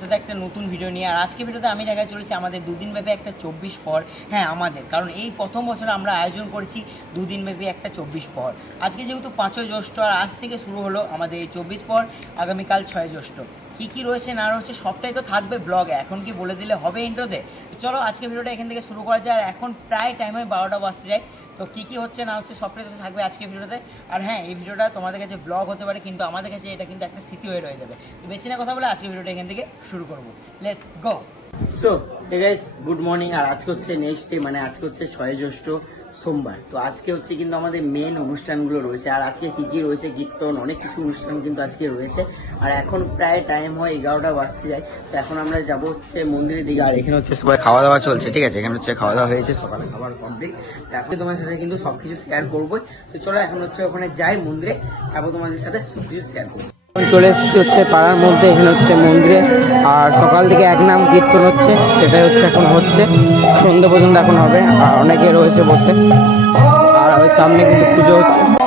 সাথে একটা নতুন ভিডিও নিয়ে। আর আজকে ভিডিওতে আমি দেখা চলেছি আমাদের দুদিন ব্যাপী একটা চব্বিশ পর। হ্যাঁ আমাদের। কারণ এই প্রথম বছর আমরা আয়োজন করেছি দুদিন ব্যাপী একটা চব্বিশ পর। আজকে যেহেতু পাঁচই জ্যৈষ্ঠ, আর আজ থেকে শুরু হলো আমাদের এই চব্বিশ পর, আগামীকাল ছয় জ্যৈষ্ঠ। কী কী রয়েছে, না রয়েছে, সবটাই তো থাকবে ব্লগে। এখন কি বলে দিলে হবে ইন্ট্রোতে চলো আজকে ভিডিওটা এখান থেকে শুরু করা যায়। আর এখন প্রায় টাইমে বারোটা বাজতে যায়। তো কী কী হচ্ছে না হচ্ছে সবটাই থাকবে আজকে ভিডিওতে। আর হ্যাঁ এই ভিডিওটা তোমাদের কাছে ব্লগ হতে পারে, কিন্তু আমাদের কাছে এটা কিন্তু একটা স্মৃতি হয়ে রয়ে যাবে। তো বেশি না কথা বলে আজকে ভিডিওটা এখান থেকে শুরু করব। Let's go so hey guys good morning আর আজকে হচ্ছে নেক্সট ডে মানে আজকে হচ্ছে ছয় জ্যৈষ্ঠ সোমবার। তো আজকে হচ্ছে কিন্তু আমাদের মেন অনুষ্ঠানগুলো রয়েছে। আর আজকে কি কি রয়েছে, কীর্তন, অনেক কিছু অনুষ্ঠান কিন্তু আজকে রয়েছে। আর এখন প্রায় টাইম হয় এগারোটা বাজতে যায়। তো এখন আমরা যাব হচ্ছে মন্দিরের দিকে। আর এখানে হচ্ছে সবাই খাওয়া দাওয়া চলছে, ঠিক আছে? এখানে হচ্ছে খাওয়া দাওয়া হয়েছে, সকালে খাবার কমপ্লিট তো এখন তোমার সাথে কিন্তু সব কিছু শেয়ার করবোই। তো চলো এখন হচ্ছে ওখানে যাই মন্দিরে, তারপর তোমাদের সাথে সব কিছু শেয়ার করব চলে এসেছি হচ্ছে পাড়ার মধ্যে, এখানে হচ্ছে মন্দিরে। আর সকাল থেকে এক নাম কীর্তন হচ্ছে, সেটাই হচ্ছে এখন হচ্ছে। সন্ধ্যে পর্যন্ত এখন হবে, আর অনেকে রয়েছে বসে। আর ওই সামনে কিন্তু পুজো হচ্ছে।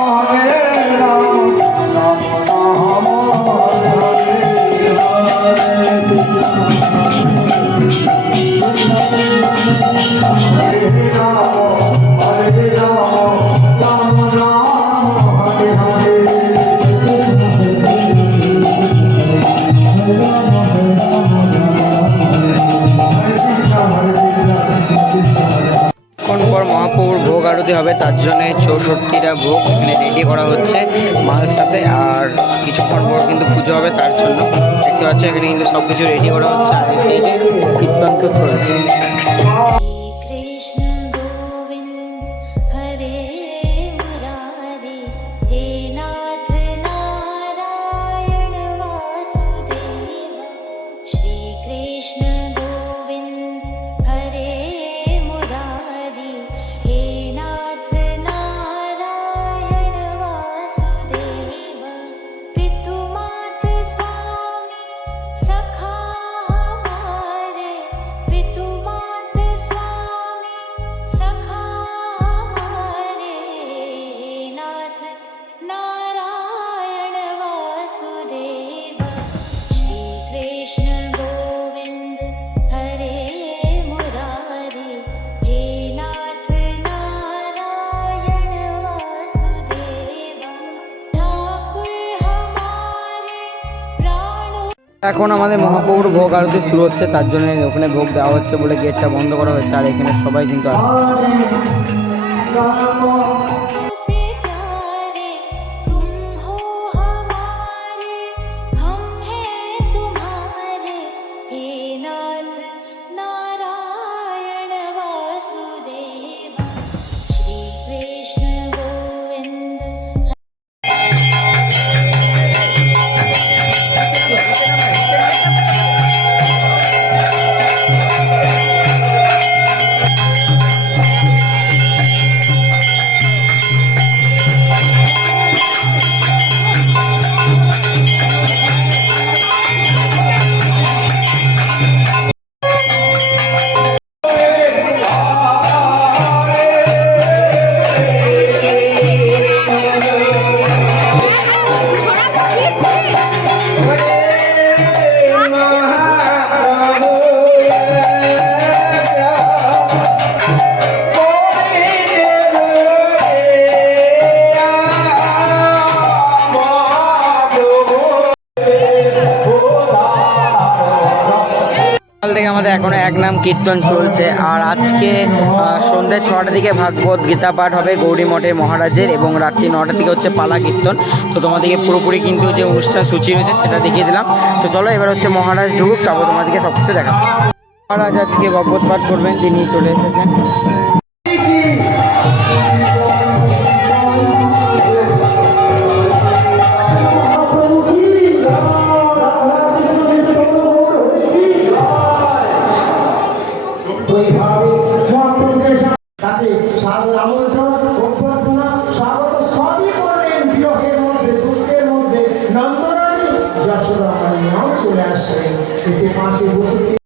জন্য দেখতে পাচ্ছ এখানে কিন্তু সবকিছু রেডি করা হচ্ছে। আর সাইডে এখন আমাদের মহাপ্রভুর ভোগ আরতি শুরু হচ্ছে, তার জন্য ওখানে ভোগ দেওয়া হচ্ছে বলে গেটটা বন্ধ করা হয়েছে, আর এখানে সবাই কিন্তু আসছে। সকাল থেকে আমাদের এখনও এক নাম কীর্তন চলছে। আর আজকে সন্ধ্যা ছটার দিকে ভাগবত গীতা পাঠ হবে গৌরী মঠের মহারাজের এবং রাত্রি নটা থেকে হচ্ছে পালা কীর্তন। তো তোমাদেরকে পুরোপুরি কিন্তু যে অনুষ্ঠান সূচি রয়েছে সেটা দেখিয়ে দিলাম। তো চলো এবার হচ্ছে মহারাজ ঢুকুক, তারপর তোমাদেরকে সব কিছু দেখাবো। মহারাজ আজকে ভগবত পাঠ করবেন, তিনি চলে এসেছেন। তাকে সাদর আমন্ত্রণ অভ্যর্থনা স্বাগত সবই করলেন বিরহের মধ্যে, দুঃখের মধ্যে। নন্দরানী যশোদা মানিয়াও চলে আসলেন। এসে পাশে বসেছে।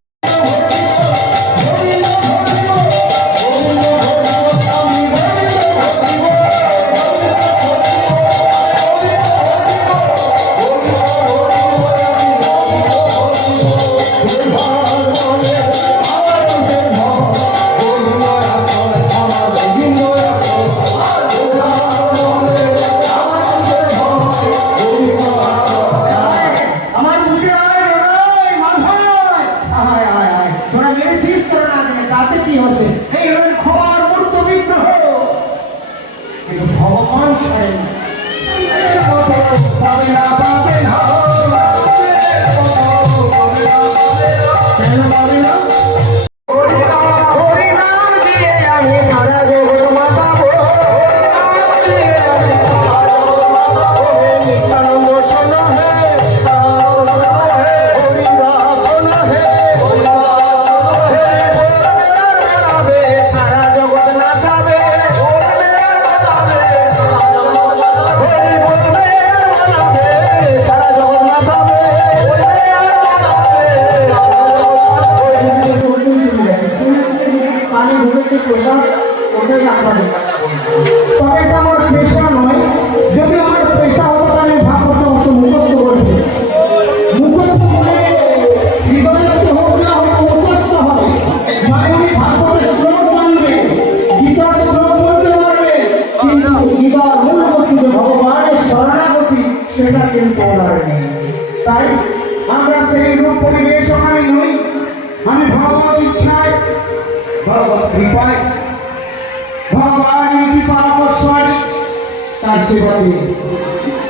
সেবাকে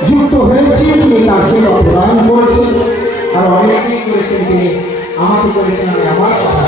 যুক্ত হয়েছেন তিনি তার সেবা প্রদান করেছেন, আর অনেকেই করেছেন তিনি, আমাকে করেছেন আমি আমার কথা।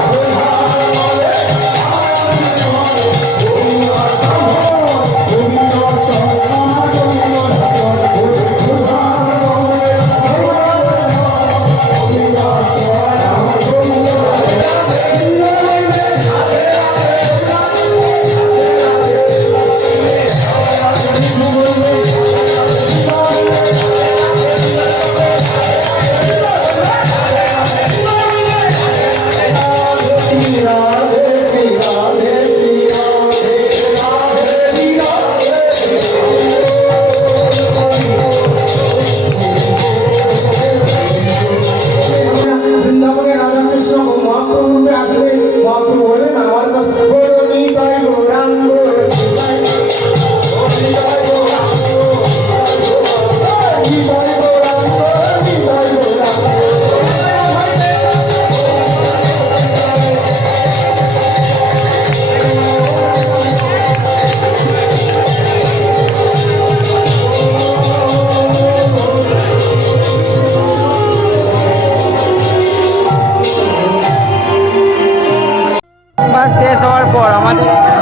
শেষ হওয়ার পর আমাদের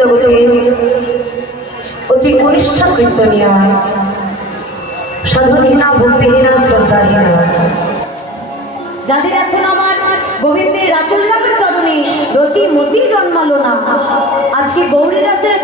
জগতে অতি কনিষ্ঠ কীর্তনিয়া সাধনীহীনা ভক্তিহীনা শ্রদ্ধাহীনা যাদের এখন আমার গোবিন্দের রাতুল রামের চরণে রতি মতি জন্মালো না। আজকে গৌরী দাসের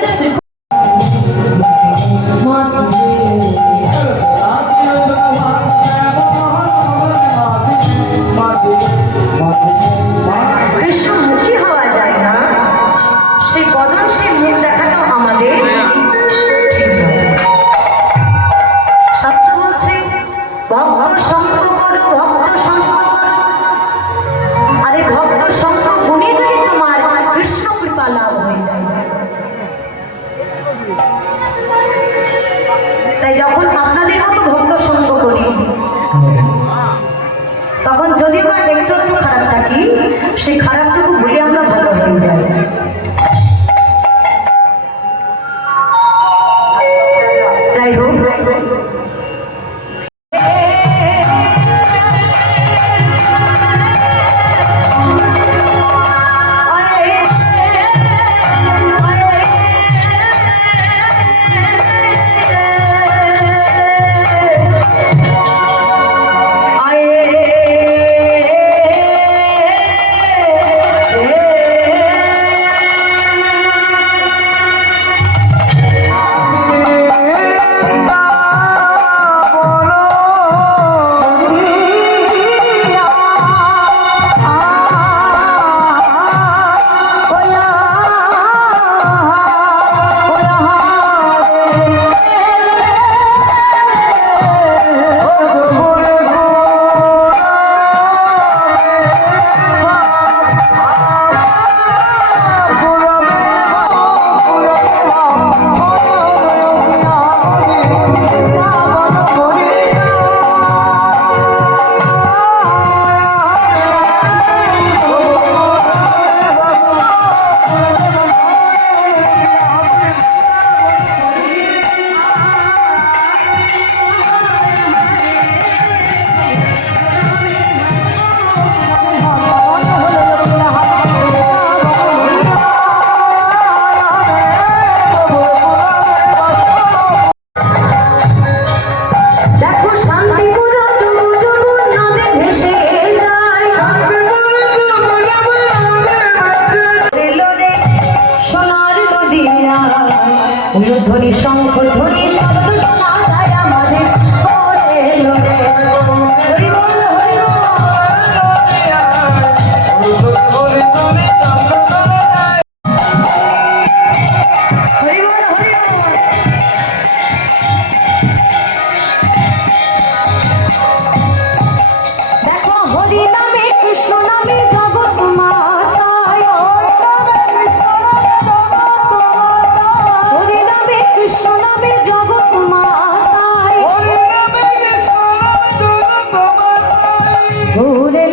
ചൂടൽ